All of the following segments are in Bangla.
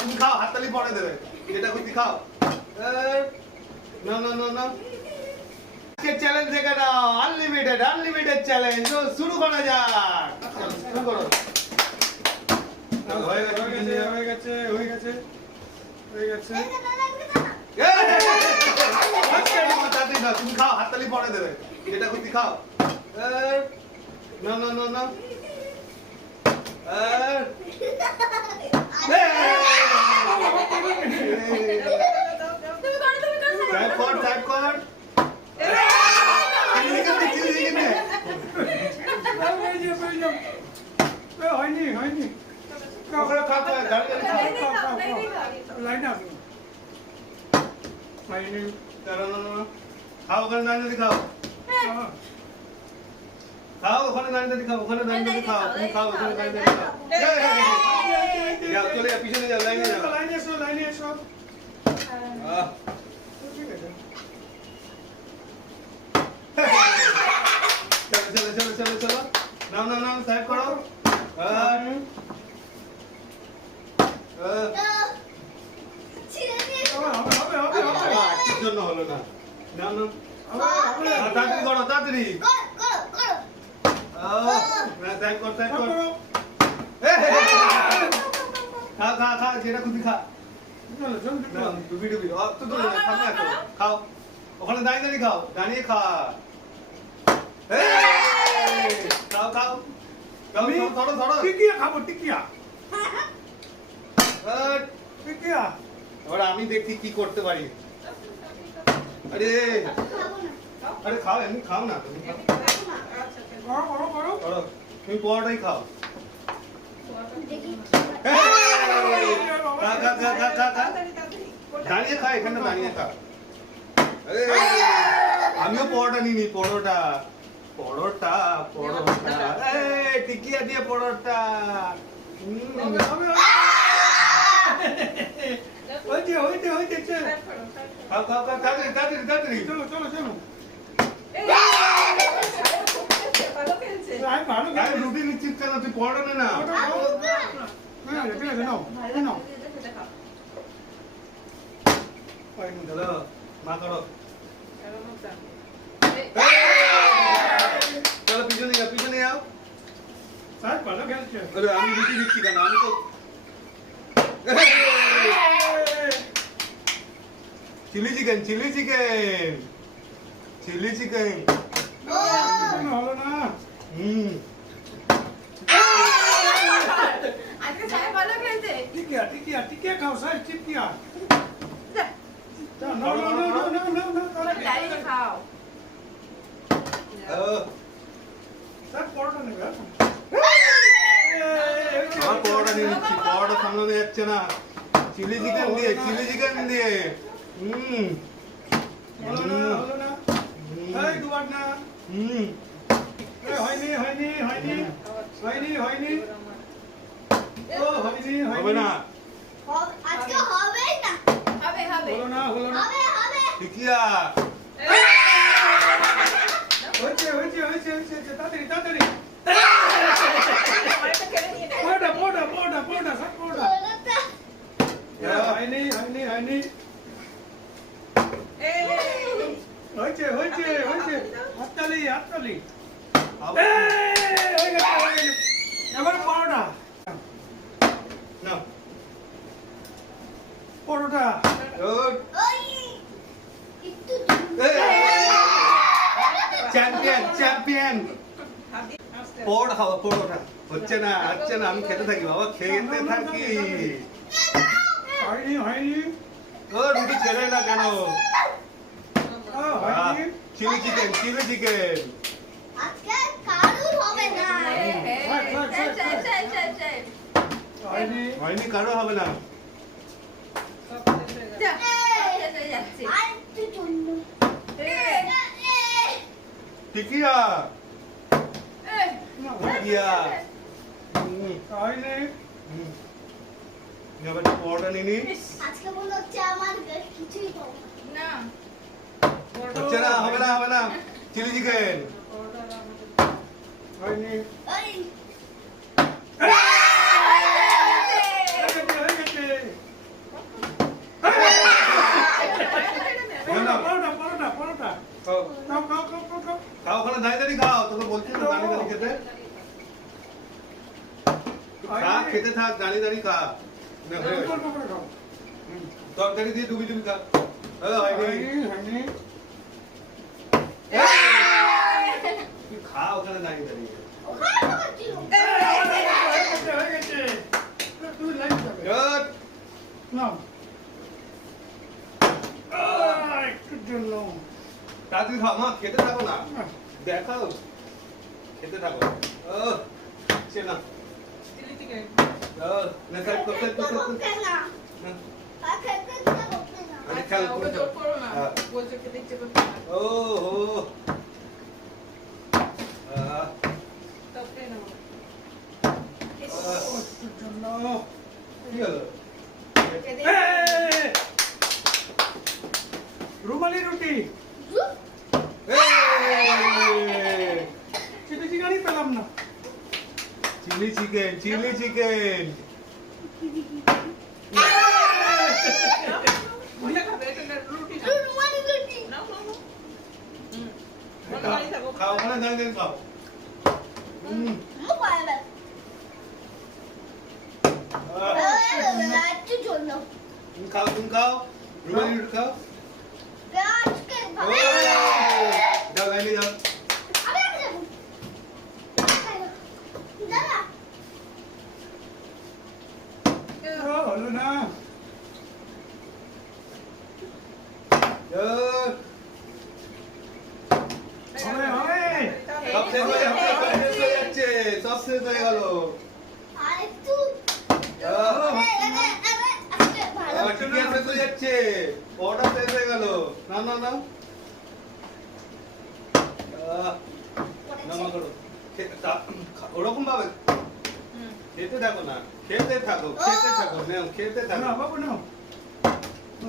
তুমি খাও, হাততালি পরে দেবে। যেটা খুশি খাও। নাও নাও নাও নাও। আজকের চ্যালেঞ্জ দেখে নাও, আনলিমিটেড চ্যালেঞ্জ। শুরু করা যাক। শুরু করো। হয়ে গেছে। তুমি খাও, হাততালি পরে দেবে। যেটা খুশি খাও। নাও নাও নাও নাও। টাইপ কর। হয়নি। খাও। ওখানে দাঁড়িয়ে খাও। ওখানে দাঁড়িয়ে খাও। তুমি খাও, ওখানে দাঁড়িয়ে খাও। যাও, চলে যাও, পিছনে যাও, লাইনে এসো। চলো। নাও, সাইড করো। জন্য হলো না। নাও, তাড়াতাড়ি করো। সাইড কর। খা, যেটা খুশি খা। ডুবি। সামনে আসো, খাও। ওখানে দাঁড়িয়ে খাও, দাঁড়িয়ে খা। খাও। ধরো। টিকিয়া। এবার আমি দেখি কি করতে পারি। আরে খাও, এমনি খাও না। তুমি করো। তুমি পরোটাই খাও। দাঁড়িয়ে খা, এখানে দাঁড়িয়ে খা। আমিও পরোটা নিই, পরোটা। টিকিয়া দিয়ে পরোটা। হয়েছে। খাও, তাড়াতাড়ি। চলো। রুটি নিচ্ছিস কেন? তুই পরোটা নে না। চলো, মা করো। চলো, পিছনে যাও। আমি রুটি দিচ্ছি কেন? আমি তো চিলি চিকেন। হলো না। টিকিয়া খাও, সাইড টিকিয়া। পরোটা নেবে। আমার পরোটা নিয়ে নিচ্ছি। পরোটা সামনে যাচ্ছে না। চিলি চিকেন দিয়ে। হলো না। দুবার না। হয়নি। হবে না। আজকে হবে না। হলো না। টিকিয়া। হয়েছে। তাড়াতাড়ি। পরোটা। হয়নি। হয়েছে। হাততালি। এবার পরোটা। চ্যাম্পিয়ন। পরোটা হচ্ছে না। আমি খেতে থাকি বাবা, খেতে থাকি। হয়নি। রুটি ছেড়ে না কেন? Chilli chicken. আজকে কারুর হবে না। হয়নি, কারো হবে না। টিকিয়া। পরোটা নিনি। আজকে মনে হচ্ছে আমার কিছুই হবে না। হচ্ছে না, হবে না। Chilli chicken. হয়নি। খা খেতে থাক দাঁড়িয়ে দাঁড়িয়ে খা না হয়ে গেছে। অল্প করে খাও। তরকারি দিয়ে ডুবি ডুবি খা হয়নি হয়নি। তুই খা ওখানে দাঁড়িয়ে দাঁড়িয়ে ওখানে খাচ্ছিল। হয়ে গেছে। তুমি লাইন যাবে। Good. নাও। একটু জন্য। তাড়াতাড়ি খাও মা খেতে থাকো না দেখাও খেতে থাকো সে না চিলি চিকেন না সাইড কর সাইড কর ওকে না। আর খেতে দিতে ওকে না। আরে আচ্ছা খেয়াল ওকে করে জোর করো না হ্যাঁ। বলছো খেতে ইচ্ছে করছে না ও হো তবে খেয়ে নেবো একটু জন্য। কি হলো খেতে এই! রুমালি রুটি জুস। চিলি চিকেনই পেলাম না। চিলি চিকেন চিলি চিকেন মজা খাবে এটা রুটি না রুমালি রুটি। নাও নাও নাও মনে দাঁড়িয়ে থাকো খাও ওখানে দাঁড়িয়ে দাঁড়িয়ে খাও মোবাইল। একটু জন্য। তুমি খাও রুমালি রুটি খাও আজকে ও ভাবে। যাও লাইনে যাও আমি আগে যাবো। দাদা। ও, হলো না। Good. হবে, হবে। সব শেষ হয়ে যাচ্ছে সব শেষ হয়ে গেল আর একটু। আজকে ভালো। টিকিট শেষ হয়ে যাচ্ছে অর্ডার শেষ হয়ে গেল না না না না করো ওরকম ভাবে খেতে থাকো না খেতে থাকো নেও খেতে না, থাকো বাবু নাও।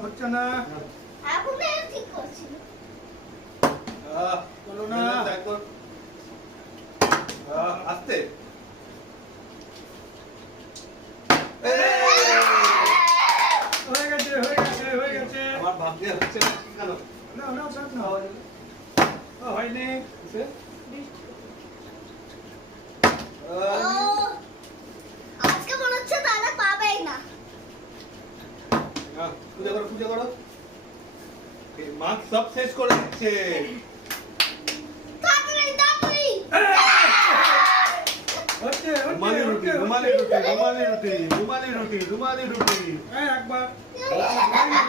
হচ্ছে না। এখন ঠিক করছিল। হলো না। আস্তে হয়ে গেছে, হয়ে গেছে, হয়ে গেছে। আমার ভাগ্যে হচ্ছে না কেন নাও, নাও, সব নাও। ও, হয়নি। আজকে মনে হচ্ছে দাদা পাবেই না। পূজা করো মা সব শেষ করে দিচ্ছে তাড়াতাড়ি তাড়াতাড়ি। হচ্ছে, হচ্ছে, রুমালি রুটি হচ্ছে, রুমালি হচ্ছে। রুটি রুমালি রুটি রুমালি রুটি রুমালি রুটি এই, একবার।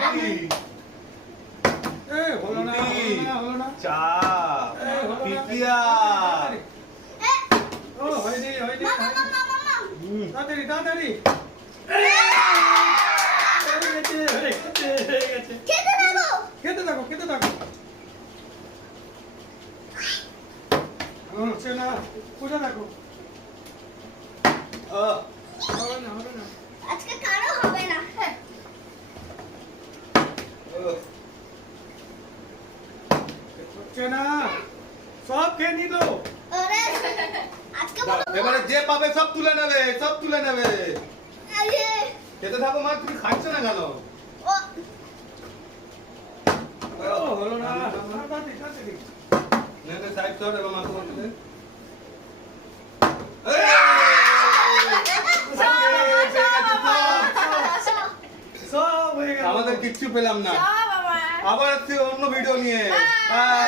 রুটি এই, হলো না, রুটি, হলো না, হলো না। চাপ এই, হলো না। পিকিয়া এ, ও, হয়নি, হয়নি, মামা হয়নি। মামা মামা। তাড়াতাড়ি, তাড়াতাড়ি। হয়ে গেছে, হয়ে গেছে, হয়ে গেছে। খেতে থাকো। খেতে থাকো, খেতে থাকো। হচ্ছে না, পূজা থাকো। হবে না হবে না আজকে কারো হবে না। হ্যাঁ। হচ্ছে না। সব খেয়ে নিল। আরে আজকে মনে এবারে যে পাবে সব তুলে নেবে আরে খেতে থাকো মা তুমি খাচ্ছ না কেন ও ও, হলো না। তাড়াতাড়ি, তাড়াতাড়ি। নে সাইড কর এবার মাথা মারতে দে সব হয়ে গেল। আমাদের কিচ্ছু পেলাম না বাবা আবার অন্য ভিডিও নিয়ে বাই